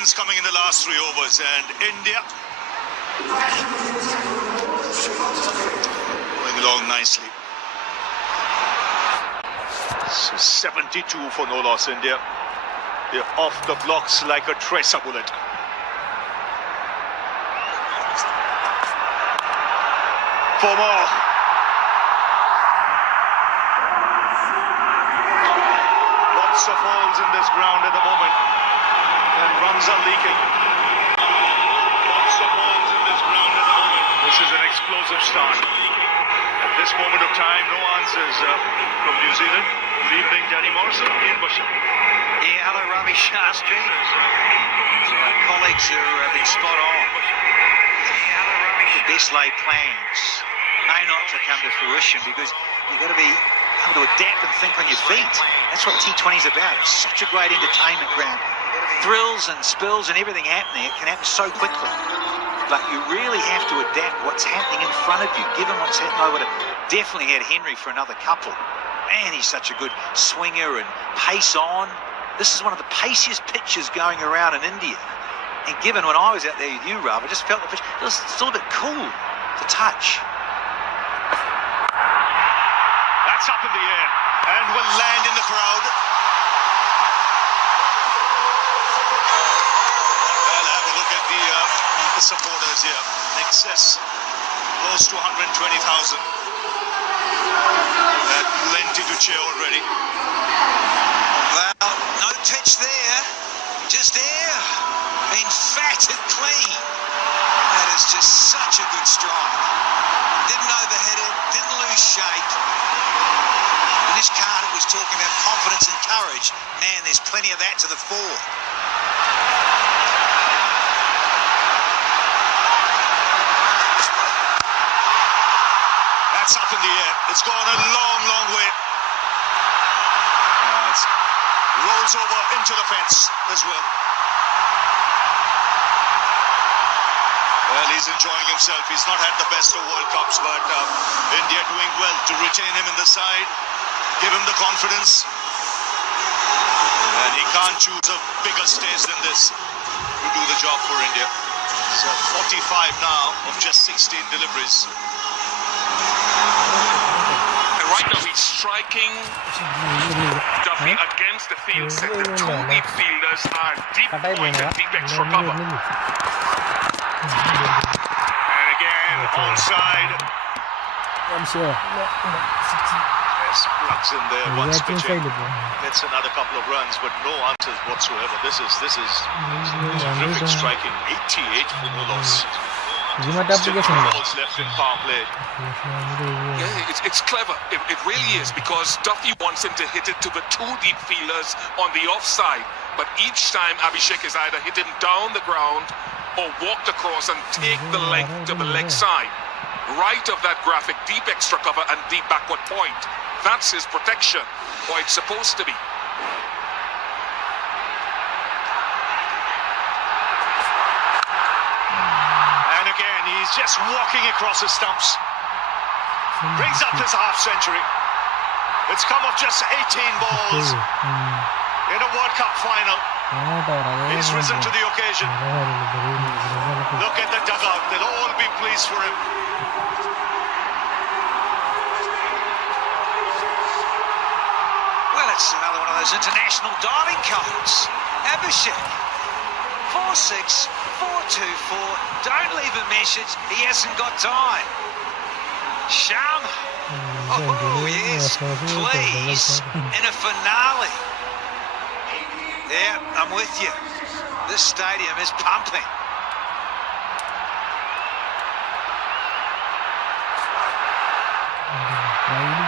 runs coming in the last 3 overs, and India going along nicely. So 72 for no loss, India. They're off the blocks like a tracer bullet. For more. Lots of holes in this ground at the moment, and runs are leaking. Lots of holes in this ground at the moment. This is an explosive start. At this moment of time, no answers from New Zealand. Good evening, Danny Morrison, Ian Busher. Yeah, hello, Ravi Shastri. Colleagues who have been spot on. The best laid plans may not to come to fruition because you've got to be able to adapt and think on your feet. That's what T20 is about. It's such a great entertainment ground. Thrills and spills and everything happening, it can happen so quickly. But you really have to adapt what's happening in front of you. Given what's happening, I would have definitely had Henry for another couple. Man, he's such a good swinger and pace on. This is one of the paciest pitches going around in India. And given when I was out there with you, Rav, I just felt the pitch, it was still a bit cool to touch. That's up in the air and will land in the crowd. Well, have a look at the supporters here. In excess, close to 120,000. Plenty to cheer already. Well, no pitch there, just air, emphatic clean. That is just such a good strike. Didn't overhit it, didn't lose shape. In this card it was talking about confidence and courage. Man, there's plenty of that to the fore. That's up in the air. It's gone a long, long way. Rolls over into the fence as well. Well, he's enjoying himself. He's not had the best of World Cups, but India doing well to retain him in the side, give him the confidence. And he can't choose a bigger stage than this to do the job for India. So 45 now of just 16 deliveries. And right now he's striking Duffy against the field set. The two deep fielders are deep point and deep extra cover. And again, onside. I'm sure. Yes, plugs in there once pitching. Gets another couple of runs, but no answers whatsoever. This is terrific striking. 88 for no loss. Still balls left in power play. Yeah, it's clever. It really is, because Duffy wants him to hit it to the two deep fielders on the offside. But each time Abhishek is either hit him down the ground or walked across and take the length to the leg side. Right of that graphic, deep extra cover and deep backward point. That's his protection, or it's supposed to be. And again, he's just walking across his stumps. Brings up his half century. It's come off just 18 balls in a World Cup final. He's risen to the occasion. Look at the dugout. They'll all be pleased for him. Well, it's another one of those international dialing codes. Abhishek, 4-6, 4-2-4. Don't leave a message. He hasn't got time. Sharma. Oh, yes, please. In a finale. Yeah, I'm with you. This stadium is pumping.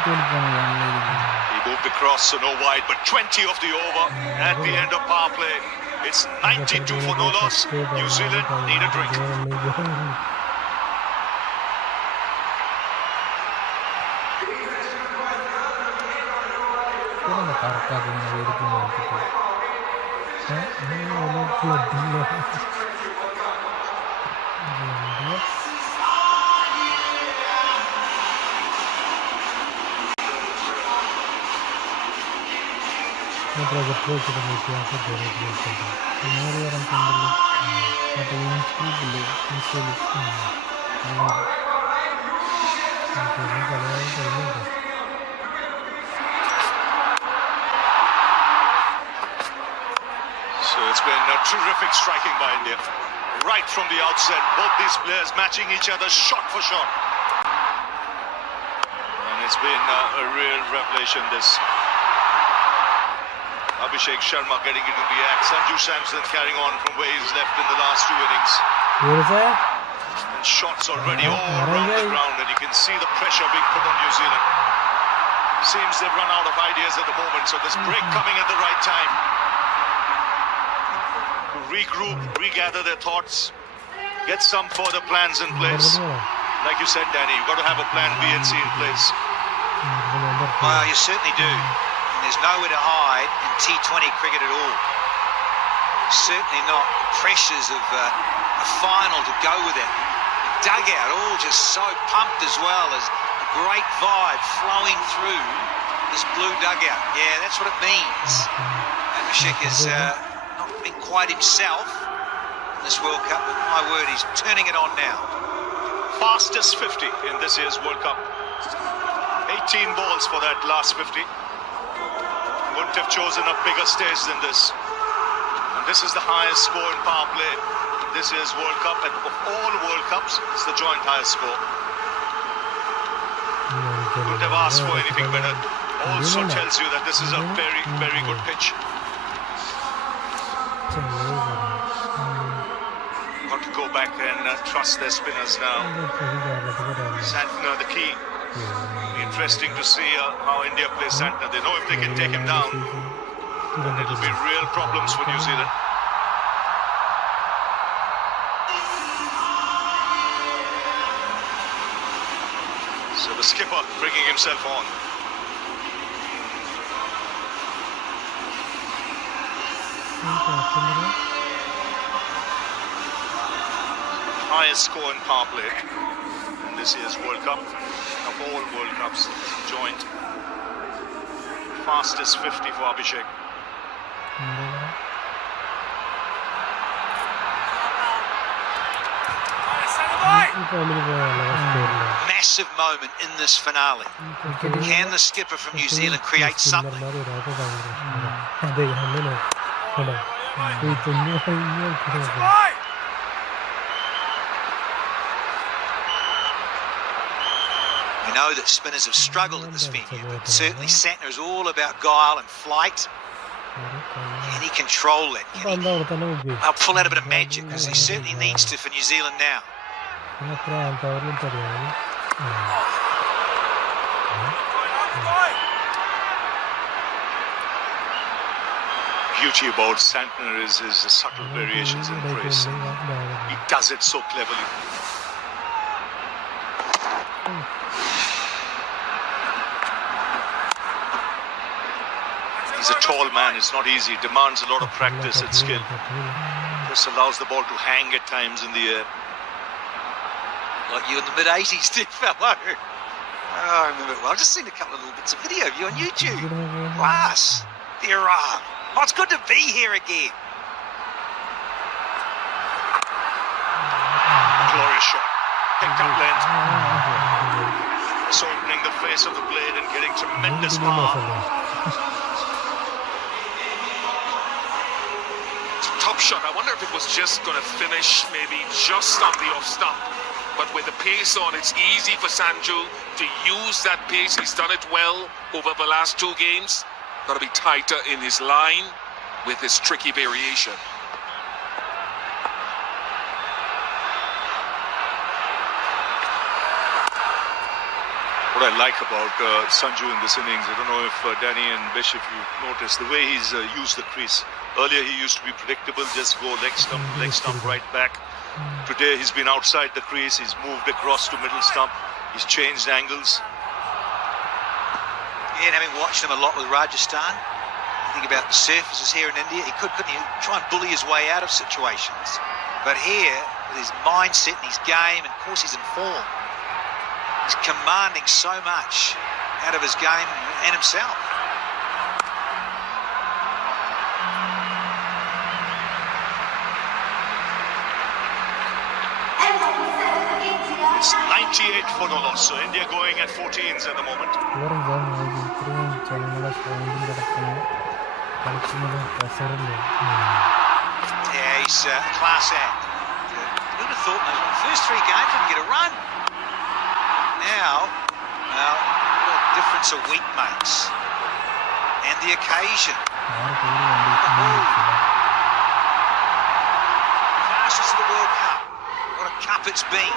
He moved across, so no wide, but 20 off the over at the end of power play. It's 92 for no loss. New Zealand need a drink. मैं project को किधर लेके आके दे रहे थे हमारे यार हम कंडले मतलब इंस्टी बिले इंस्टी So it's been a terrific striking by India. Right from the outset, both these players matching each other shot for shot. And it's been a real revelation, this. Abhishek Sharma getting into the act. Sanju Samson carrying on from where he's left in the last two innings. And shots already all around the ground, and you can see the pressure being put on New Zealand. Seems they've run out of ideas at the moment, so this break coming at the right time. To regroup, regather their thoughts, get some further plans in place. Like you said, Danny, you've got to have a plan B and C in place. Well, you certainly do. And there's nowhere to hide in T20 cricket at all. Certainly not pressures of a final to go with it. The dugout all just so pumped as well, as a great vibe flowing through this blue dugout. Yeah, that's what it means. Abhishek has not been quite himself in this World Cup, but my word, he's turning it on now. Fastest 50 in this year's World Cup. 18 balls for that last 50. Wouldn't have chosen a bigger stage than this. And this is the highest score in power play this year's World Cup, and of all World Cups, it's the joint highest score. Couldn't have asked for anything better. Also tells you that this is a very, very good pitch. Got to go back and trust their spinners now. Santner the key. Interesting to see how India plays Santner. They know if they can take him down, then it'll be real problems for New Zealand. So the skipper bringing himself on. Highest score in power play in this year's World Cup. Of all World Cups, joint. Fastest 50 for Abhishek. Massive moment in this finale. Can the skipper from New Zealand create something? We know that spinners have struggled at this venue, but certainly Santner is all about guile and flight. Can he control it? Can he pull out a bit of magic? Because he certainly needs to for New Zealand now. Beauty about Santner is the subtle variations in pace. He does it so cleverly. He's a tall man, it's not easy, it demands a lot of practice and skill. Just allows the ball to hang at times in the air. Like you in the mid-80s did, fellow. Oh, I remember it well. I've just seen a couple of little bits of video of you on YouTube. Class. Dear oh, it's good to be here again. Glorious shot. Picked up length. It's opening the face of the blade and getting tremendous power. Top shot. I wonder if it was just going to finish maybe just on the off stump. But with the pace on, it's easy for Sanju to use that pace. He's done it well over the last two games. Got to be tighter in his line with his tricky variation. What I like about Sanju in this innings, I don't know if Danny and Bish, if you noticed, the way he's used the crease. Earlier he used to be predictable, just go leg stump, right back. Today he's been outside the crease, he's moved across to middle stump, he's changed angles. Yeah, and having watched him a lot with Rajasthan, think about the surfaces here in India, couldn't he try and bully his way out of situations? But here, with his mindset and his game, and of course he's in form, he's commanding so much out of his game and himself. It's 98 for no loss. So India going at 14s at the moment. Yeah, he's a class act. Who'd have thought those first 3 games didn't get a run? Now, well, what a difference a week makes. And the occasion. Fastest of the World Cup. What a cup it's been.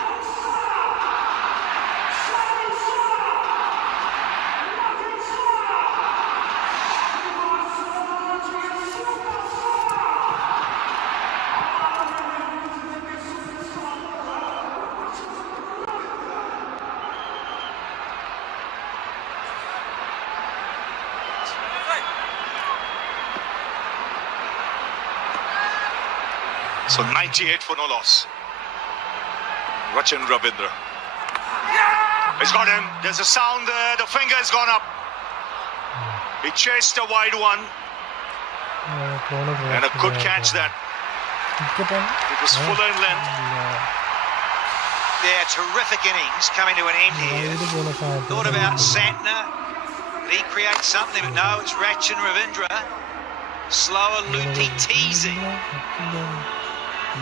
So 98 for no loss. Rachin Ravindra. He's got him. There's a sound there. The finger has gone up. He chased a wide one. And a good catch that. It was fuller in length. Yeah, terrific innings coming to an end here. Thought about Santner. Did he create something? But no, it's Rachin Ravindra. Slower, loopy, teasing.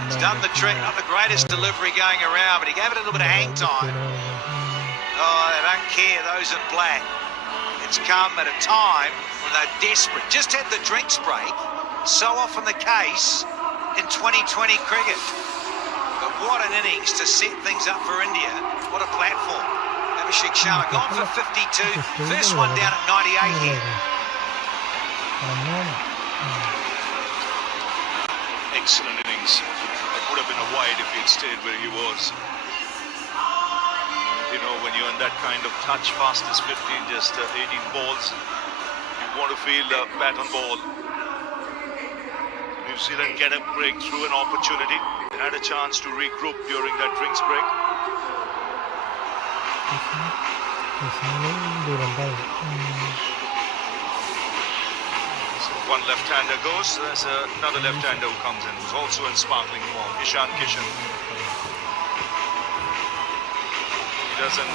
He's done the trick, not the greatest delivery going around, but he gave it a little bit of hang time. Oh, they don't care, those in black. It's come at a time when they're desperate. Just had the drinks break, so often the case in 2020 cricket. But what an innings to set things up for India. What a platform. Abhishek Sharma gone for 52, first one down at 98 here. Excellent innings. It would have been a wide if he had stayed where he was. You know, when you're in that kind of touch, fastest 15, just 18 balls, you want to feel bat on ball. New Zealand get a breakthrough, an opportunity. They had a chance to regroup during that drinks break. One left-hander goes, there's another left-hander who comes in, who's also in sparkling form, Ishan Kishan. He doesn't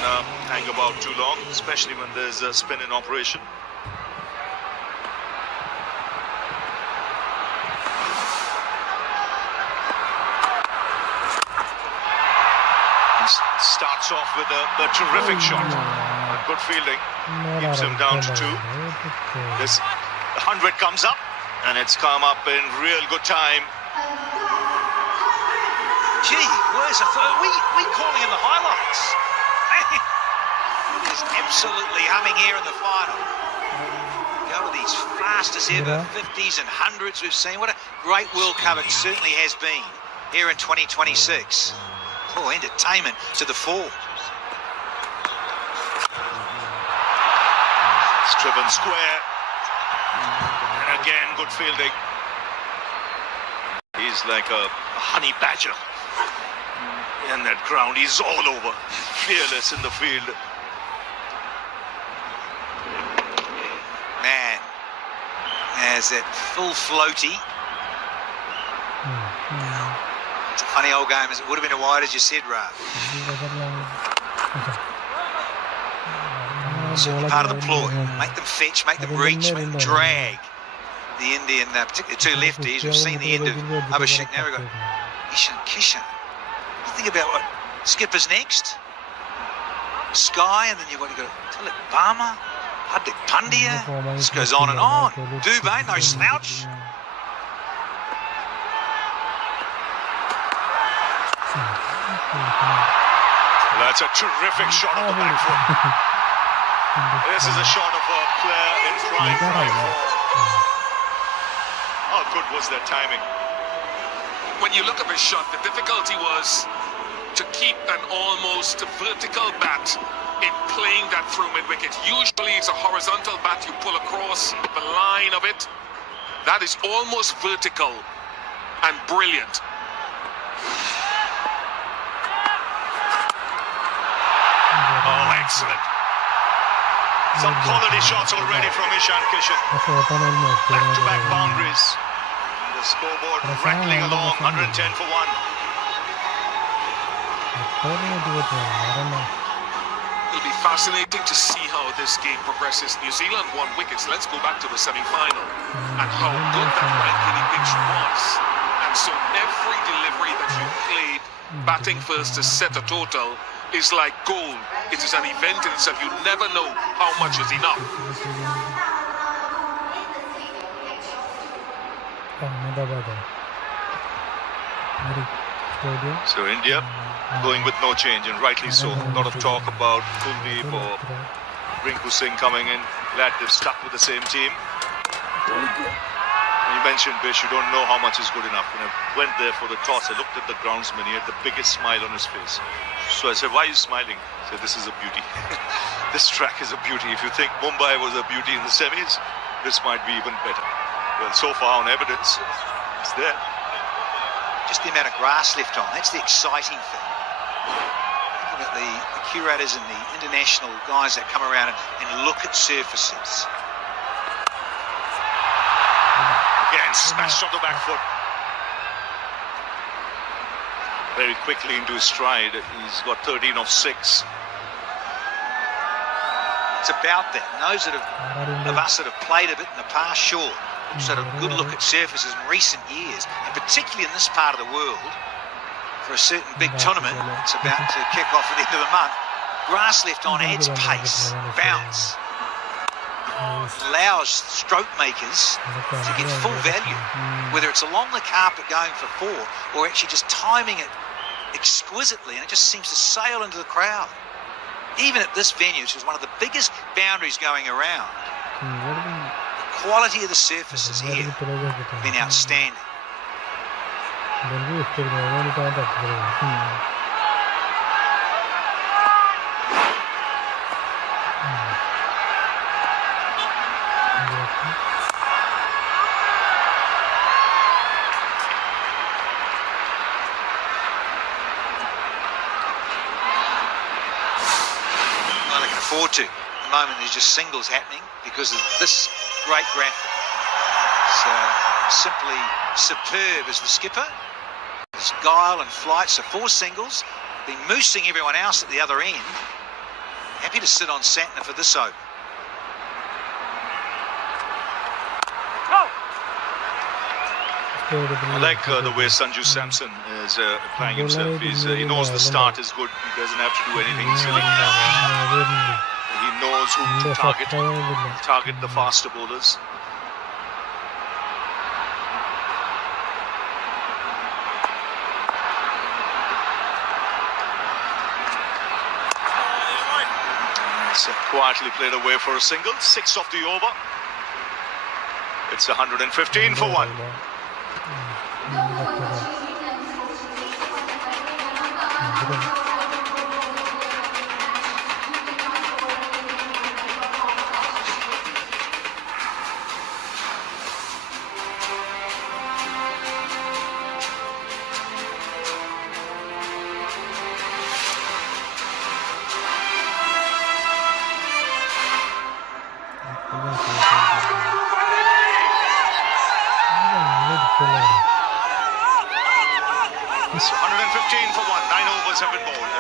hang about too long, especially when there's a spin in operation. He starts off with a terrific shot. Good fielding, keeps him down to 2. This 100 comes up, and it's come up in real good time. Gee, where's the third? We calling in the highlights. It is absolutely humming here in the final. Go with these fastest ever 50s and 100s we've seen. What a great World Cup it certainly has been here in 2026. Oh, entertainment to the fore. It's driven square. And again, good fielding. He's like a honey badger in that ground. He's all over, fearless in the field. Man, there's that full floaty. It's a funny old game. It would have been a wide, as you said, Ra. Certainly part of the ploy. Make them fetch, make them reach, make them drag. The Indian, particularly 2 lefties, we've seen the end of Abhishek. Now we've got Ishan Kishan. You think about what skipper's next. Sky, and then you've got Tilak Barma, Hardik Pandya. This goes on and on. Dubé, no slouch. Well, that's a terrific shot on the back foot. This is a shot of a player in prime form. How good was that timing? When you look at his shot, the difficulty was to keep an almost vertical bat in playing that through mid-wicket. Usually it's a horizontal bat you pull across the line of it. That is almost vertical and brilliant. Oh, excellent. Some quality shots already from Ishan Kishan. Back-to-back boundaries. The scoreboard rattling along, 110 for 1. It'll be fascinating to see how this game progresses. New Zealand won wickets. Let's go back to the semi-final and how good that Waikiki pitch was. And so every delivery that you played batting first to set a total is like gold. It is an event in itself. You never know how much is enough. So India going with no change, and rightly so. A lot of talk about Kuldeep or Rinku Singh coming in. Glad they've stuck with the same team. You mentioned, Bish, you don't know how much is good enough. When I went there for the toss, I looked at the groundsman. He had the biggest smile on his face. So I said, why are you smiling? He said, this is a beauty. This track is a beauty. If you think Mumbai was a beauty in the semis, this might be even better. Well, so far on evidence, it's there. Just the amount of grass left on, that's the exciting thing. Looking at the curators and the international guys that come around and look at surfaces. Again, smashed on the back foot. Very quickly into his stride. He's got 13 of 6. It's about that. And those of us that have played a bit in the past, sure, sort of good look at surfaces in recent years, and particularly in this part of the world, for a certain big tournament that's about to kick off at the end of the month, grass left on adds pace, bounce, allows stroke makers to get full value, whether it's along the carpet going for 4 or actually just timing it exquisitely, and it just seems to sail into the crowd. Even at this venue, which is one of the biggest boundaries going around, the quality of the surfaces here have been outstanding. Well, looking forward to. At the moment, there's just singles happening because of this great graphic. It's simply superb as the skipper. His guile and flight, so 4 singles, been moosing everyone else at the other end. Happy to sit on Santner for this over. I like the way Sanju Samson is applying himself. He knows the start is good. He doesn't have to do anything silly. He knows who to target the faster bowlers. So quietly played away for a single. 6 off the over. It's 115 for 1. So 115 for 1. 9 overs have been bowled.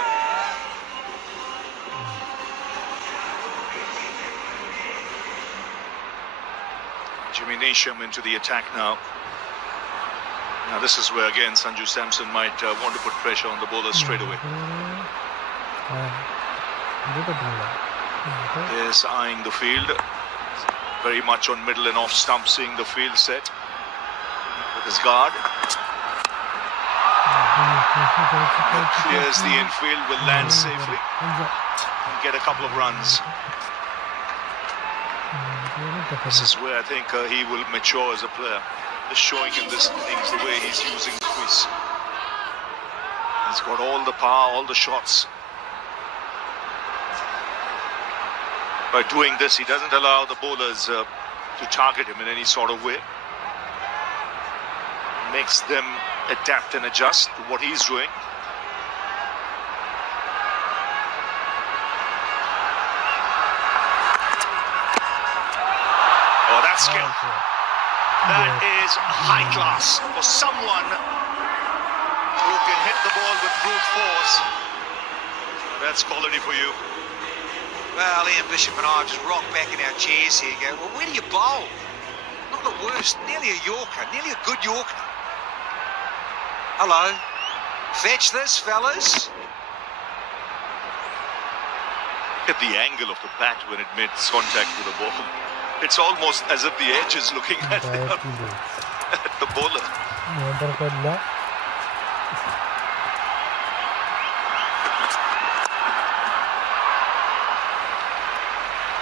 Jimmy Neesham into the attack now. Now this is where again Sanju Samson might want to put pressure on the bowlers straight away. Yes, eyeing the field. Very much on middle and off stump, seeing the field set with his guard. Clears the infield, will land safely and get a couple of runs. This is where I think he will mature as a player. Just showing in this innings the way he's using the crease. He's got all the power, all the shots. By doing this, he doesn't allow the bowlers to target him in any sort of way. Makes them adapt and adjust to what he's doing. Oh, that's skill. That is high class for someone who can hit the ball with brute force. That's quality for you. Well, Ian Bishop and I have just rocked back in our chairs here. Go, well, where do you bowl? Not the worst, nearly a Yorker, nearly a good Yorker. Hello. Fetch this, fellas. Look at the angle of the bat when it makes contact with the ball. It's almost as if the edge is looking at the bowler.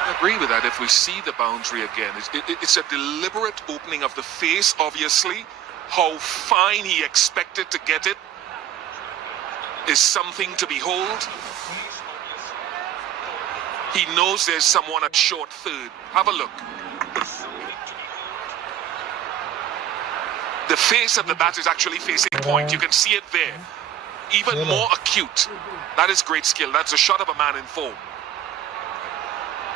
I agree with that. If we see the boundary again, it's a deliberate opening of the face, obviously. How fine he expected to get it is something to behold. He knows there's someone at short third. Have a look. The face of the bat is actually facing point. You can see it there. Even more acute. That is great skill. That's a shot of a man in form.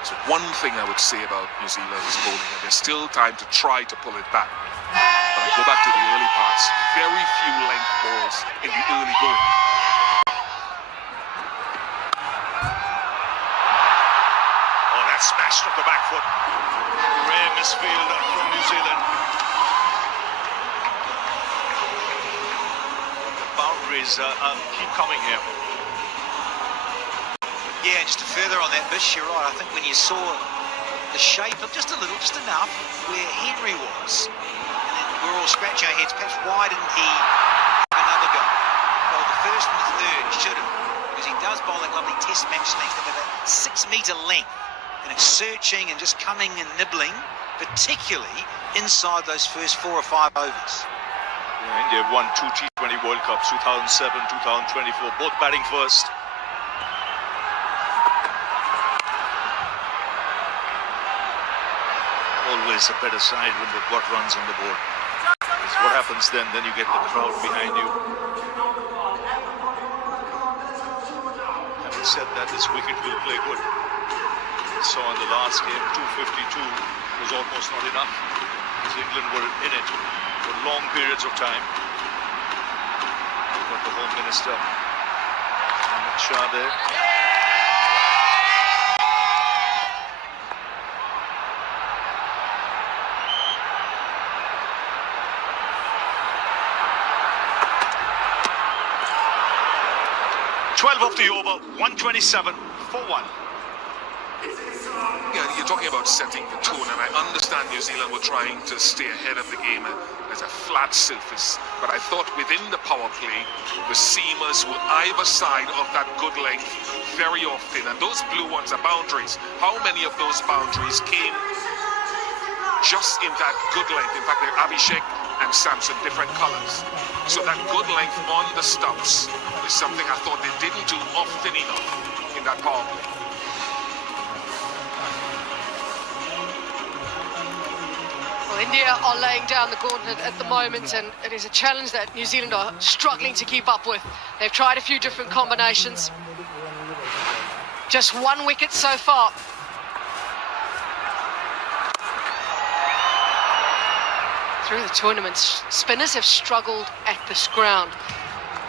So one thing I would say about New Zealand's bowling, and there's still time to try to pull it back. But I go back to the early parts. Very few length balls in the early going. Oh, that smashed off the back foot. Rare misfield from New Zealand. The boundaries keep coming here. Yeah, and just to further on that, Bish, you're right. I think when you saw the shape of just a little, just enough, where Henry was, and then we're all scratching our heads, perhaps why didn't he have another go? Well, the first and the third he should have, because he does bowl that lovely test match length of about 6 metre length, and it's searching and just coming and nibbling, particularly inside those first 4 or 5 overs. Yeah, India won 2 T20 World Cups, 2007, 2024, both batting first. Always a better side when they've got runs on the board. Because what happens then you get the crowd behind you. Having said that, this wicket will play good. We saw in the last game, 252 was almost not enough, because England were in it for long periods of time. We've got the Home Minister, Amit Shah there. 12 of the over, 127 for 1. Yeah, you're talking about setting the tone, and I understand New Zealand were trying to stay ahead of the game as a flat surface, but I thought within the power play, the seamers were either side of that good length very often, and those blue ones are boundaries. How many of those boundaries came just in that good length? In fact, they're Abhishek and Samson, different colors. So that good length on the stumps is something I thought they didn't do often enough in that power play. Well, India are laying down the gauntlet at the moment, and it is a challenge that New Zealand are struggling to keep up with. They've tried a few different combinations. Just 1 wicket so far. Through the tournament, spinners have struggled at this ground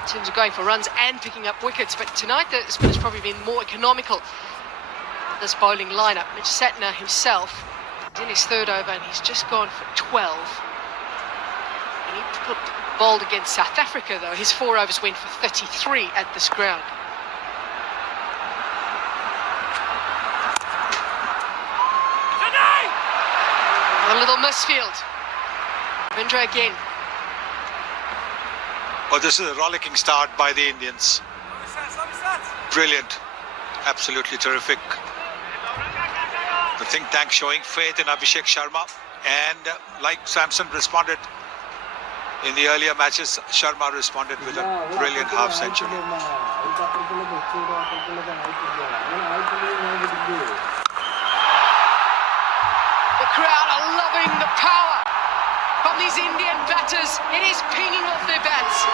in terms of going for runs and picking up wickets, but tonight the spinner's probably been more economical in this bowling lineup. Mitch Satner himself is in his third over, and he's just gone for 12. And he bowled against South Africa, though. His 4 overs went for 33 at this ground. A little misfield. Vindra again. Oh, this is a rollicking start by the Indians. Brilliant. Absolutely terrific. The think tank showing faith in Abhishek Sharma. And like Samson responded in the earlier matches, Sharma responded with a brilliant half century. The crowd are loving the power from these Indian batters. It is pinging off their bats.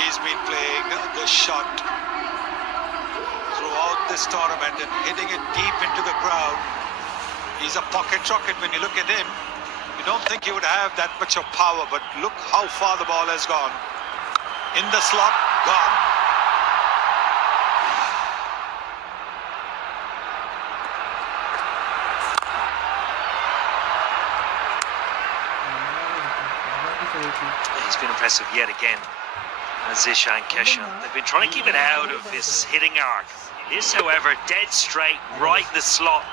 He's been playing the shot throughout this tournament and hitting it deep into the crowd. He's a pocket rocket. When you look at him, you don't think he would have that much of power, but look how far the ball has gone. In the slot, Gone. He's been impressive yet again. Zishan Keshan. They've been trying to keep it out of his hitting arc. This, however, dead straight, right in the slot.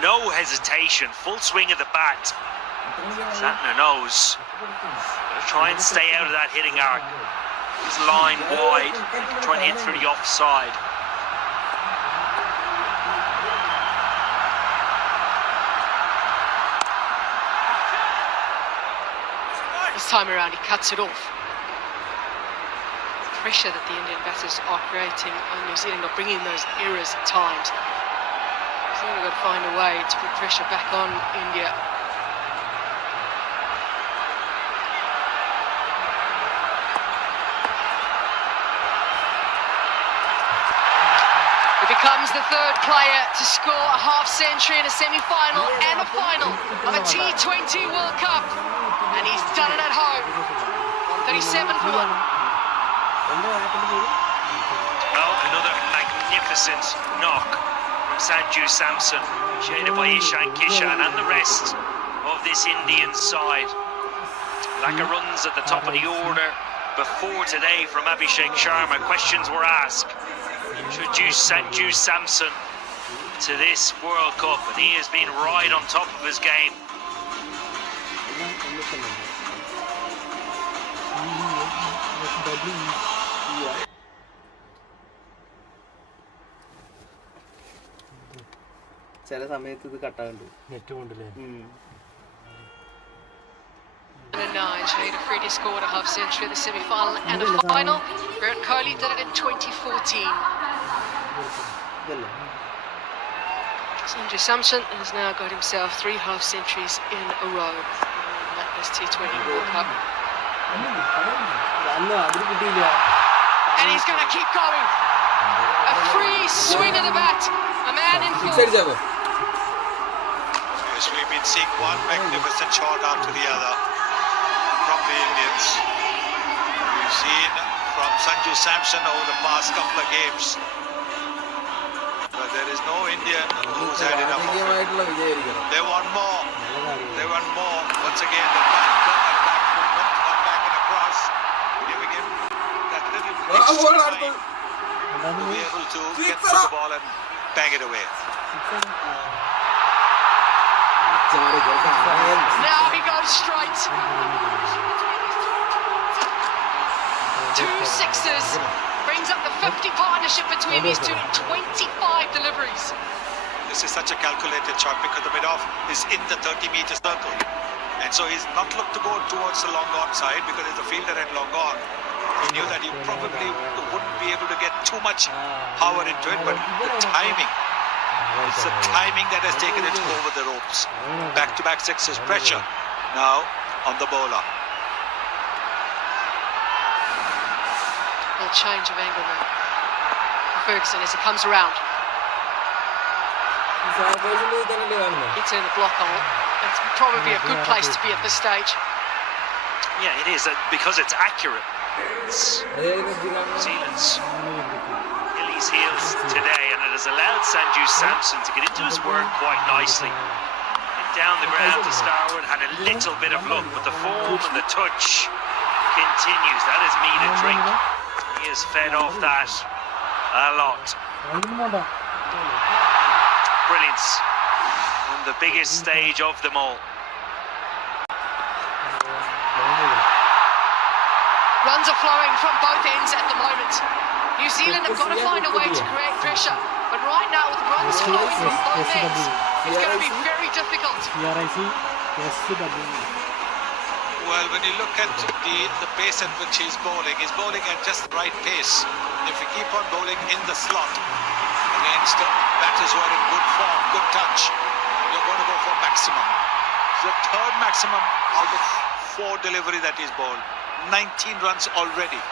No hesitation, full swing of the bat. Santner knows. Gotta try and stay out of that hitting arc. He's line wide, trying to hit through the offside. This time around, he cuts it off. The pressure that the Indian batters are creating on New Zealand are bringing those errors at times. New Zealand have got to find a way to put pressure back on India. He becomes the third player to score a half-century in a semi-final and a final of a T20 World Cup. And he's done it at home. 37 for one. Well, another magnificent knock from Sanju Samson, shaded by Ishan Kishan and the rest of this Indian side. Laka runs at the top of the order before today from Abhishek Sharma. Questions were asked. Introduce Sanju Samson to this World Cup, and he has been right on top of his game. ചില സമയത്ത് ഇത് കട്ടാകുന്നുണ്ട് net കൊണ്ടല്ലേ Shahid Afridi scored a half century in the semi-final and a final. Virat Kohli did it in 2014. Sanju Samson has now got himself 3 half centuries in a row at this T20 World Cup. And he's going to keep going. A free swing of the bat. A man in form. Yes, we've been seeing one magnificent shot after the other from the Indians. We've seen from Sanju Samson over the past couple of games. But there is no Indian who's had enough of it. They want more. They want more. Once again, the back movement, one back and across, giving him that little extra time to be able to get to the ball and bang it away. Now he goes straight. 2 sixes. Brings up the 50 partnership between these two. 25 deliveries. This is such a calculated shot because the mid-off is in the 30-meter circle. And so he's not looked to go towards the long on side because there's a fielder at long on. He knew that he probably wouldn't be able to get too much power into it, but the timing. It's the timing that has taken it over the ropes. Back-to-back sixes, pressure now on the bowler. A change of angle now. Ferguson as he comes around. It's in the block hole. It's probably a good place to be at this stage. Yeah, it is, because it's accurate. It's New Zealand's Achilles heels today, and it has allowed Sanju Samson to get into his work quite nicely. Went down the ground to Starwood, had a little bit of luck, but the form and the touch continues. That is meat and drink. He has fed off that a lot. Brilliance on the biggest stage of them all. Runs are flowing from both ends at the moment. New Zealand have got to find a way to create pressure. But right now, with runs flowing from both ends, it's going to be very difficult. Well, when you look at the pace at which he's bowling at just the right pace. If you keep on bowling in the slot against batters who are in good form, good touch, you're going to go for maximum. The third maximum out of 4 delivery that he's bowled. 19 runs already.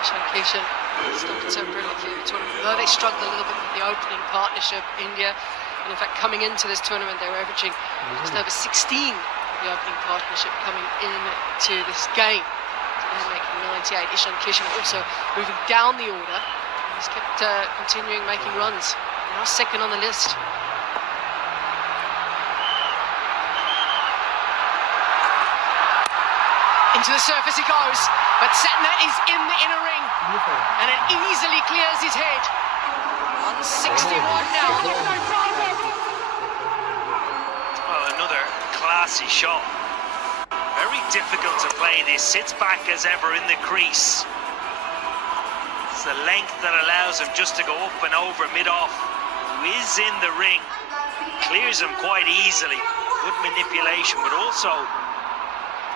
Ishan Kishan started so brilliantly in the tournament. Though they struggled a little bit with the opening partnership, India, and in fact coming into this tournament they were averaging just over 16 the opening partnership coming into this game. So they're making 98. Ishan Kishan also moving down the order. He's kept continuing making runs. Now second on the list. Into the surface he goes, but Satna is in the inner ring, and it easily clears his head. 161 now. Well, another classy shot. Very difficult to play this. Sits back as ever in the crease. It's the length that allows him just to go up and over mid-off. Who is in the ring. Clears him quite easily. Good manipulation, but also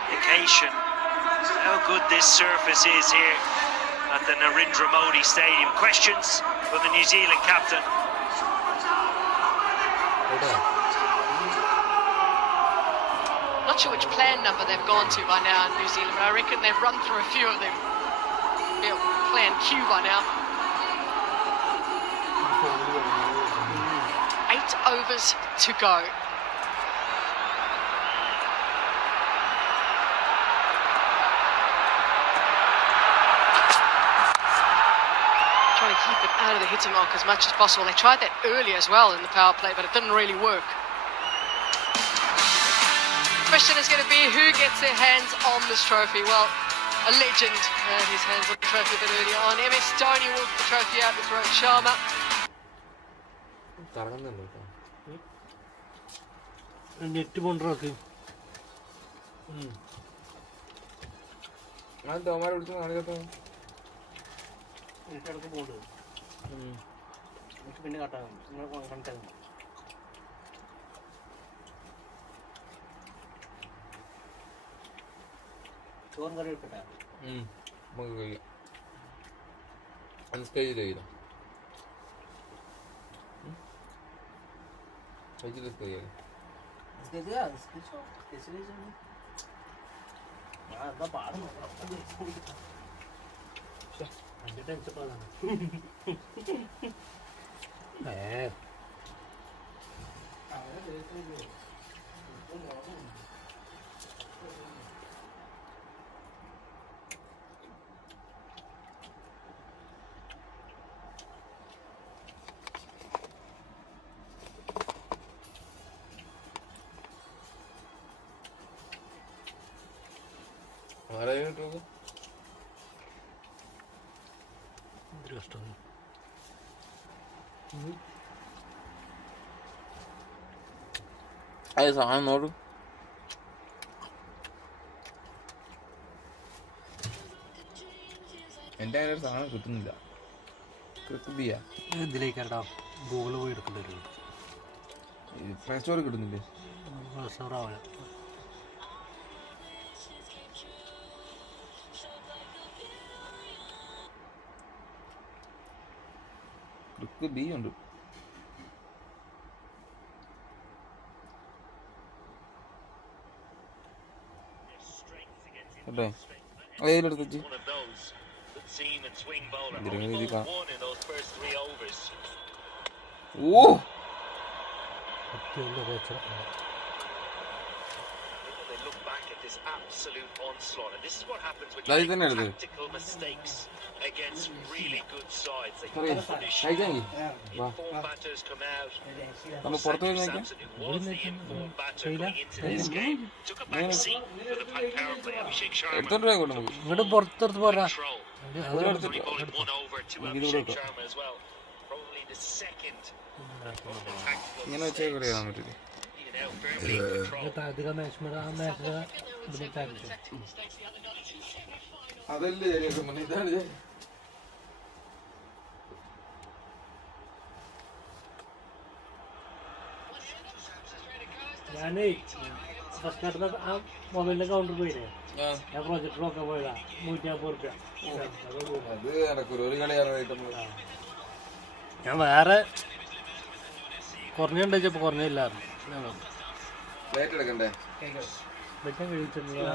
indication how good this surface is here at the Narendra Modi Stadium. Questions for the New Zealand captain. Not sure which plan number they've gone to by now in New Zealand, but I reckon they've run through a few of them. Yeah, plan Q by now. 8 overs to go. Trying to keep it out of the hitting mark as much as possible. They tried that earlier as well in the power play, but it didn't really work. Question is going to be who gets their hands on this trophy. Well, a legend had his hands on the trophy a bit earlier on. MS Dhoni walked the trophy out with Rohit Sharma. Net കൊണ്ടുവരാക്കി പിന്നെ കട്ടാകും കണ്ടാകും ചോറും കറി എടുക്കട്ടെ നമുക്ക് കഴിക്കാം അൺസ്റ്റേജ് കഴിക്കാം അതെ സാധനം നോട്ടു എൻ്റെ അങ്ങനെ ഒരു സാധനം കിട്ടുന്നില്ല ഇതിലേക്കാട്ടോ ഗൂഗിൾ പോയി എടുക്കേണ്ടി വരും ഫ്രഷ് സ്റ്റോർ കിട്ടുന്നില്ലേ സ്റ്റോറാവില്ല ക്രിക്ക് ബി ഉണ്ട് അല്ലേ അതിലെടുത്ത് ഓ തന്നെ എടുത്ത് നമ്മൾ പുറത്തു പോയി നോക്കാം എടുത്തോണ്ട് പോയി കൊണ്ട് ഇവിടെ പുറത്തെടുത്ത് പോരാ ഇങ്ങനെ വെച്ചാൽ പറയാൻ പറ്റില്ല അതല്ലേ ഇതാണ് ഞാനേ ഫസ്റ്റ് ഘട്ടത്തിൽ ആ മൊബൈലിന്റെ കൗണ്ടർ പോയില്ലേ ഞാൻ പ്രൊജക്ടർ നോക്കാൻ പോയതാ 150 അത് നടക്കൂല ഒരു കളിയാണ് ഞാൻ വേറെ കുറഞ്ഞുണ്ടോ കുറഞ്ഞില്ലായിരുന്നു പ്ലേറ്റ് എടുക്കണ്ടേ വെച്ചാൽ കഴിച്ചിട്ടുള്ള